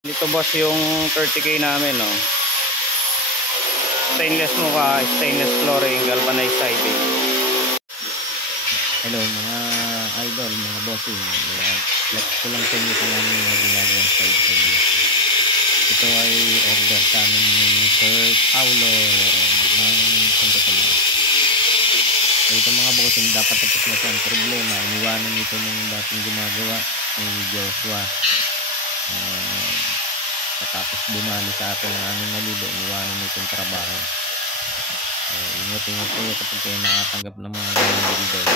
Dito boss yung 30K namin, no. Stainless mukha, stainless flooring, galvanized siding. Hello mga idol, mga bossing. Flex ko lang sa inyo kung ano yung ginagawang side view. Ito ay order sa amin ni Sir Paulo ng Santo Tomas. So ito mga bossing, dapat tapos na ang problema. Iniwanan nito nung dating gumagawa ni Joshua. Tapos bumali sa atin ng 6,000, iniwanan nito yung trabaho. Ingat-ingat kayo kapag kayo nakatanggap ng mga ganyan builder.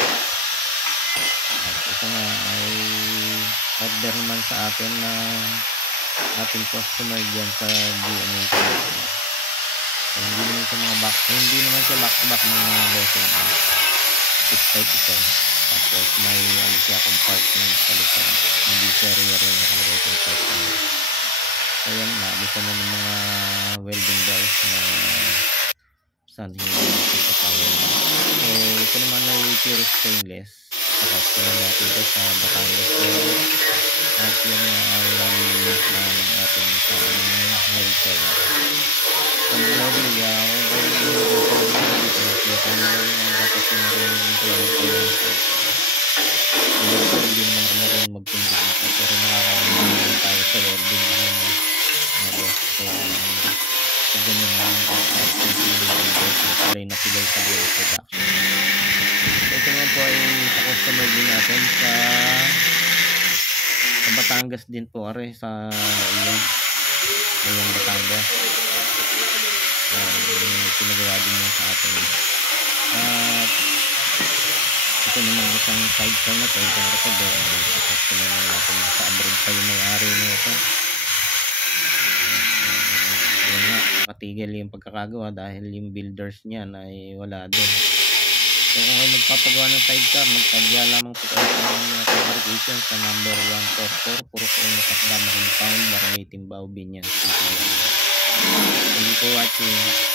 At ito nga ay order naman sa atin na ating customer dyan sa GMA. So, hindi naman siya back to back mga bossing. Fixed type ito. Tapos may ano siya compartment sa likod. Hindi siya rear yung nakalagay compartment. So yan na, bisa na ng mga welding bars na saan hindi natin kasama. So ito naman ay pure stainless. Tapos ko na natin ito sa Batangas. At yan na ay nalinis na ng ating sa helper. Sa mga labiyaw, dapat yung hindi naman ako maroon magtindig pero nakakalimutan tayo sa welding so ganyan lang pilay na pilay sa production. So ito nga po ay sa customer din natin sa Batangas din po sa Laiyan Batangas. Pinagawa din niya sa atin. At ito naman isang side car na ito, isang katado. Tapos naman natin sa abroad pa yung may-ari na ito. Yun nga, nakatigil yung pagkakagawa dahil yung builders niya ay wala doon. So kung kayo magpapagawa ng sidecar, magtagya lamang po kayo ng fabrication sa number 144 Puro ko Nakasdama Compound, Barangay Timbao, Binyan City. Thank you for watching.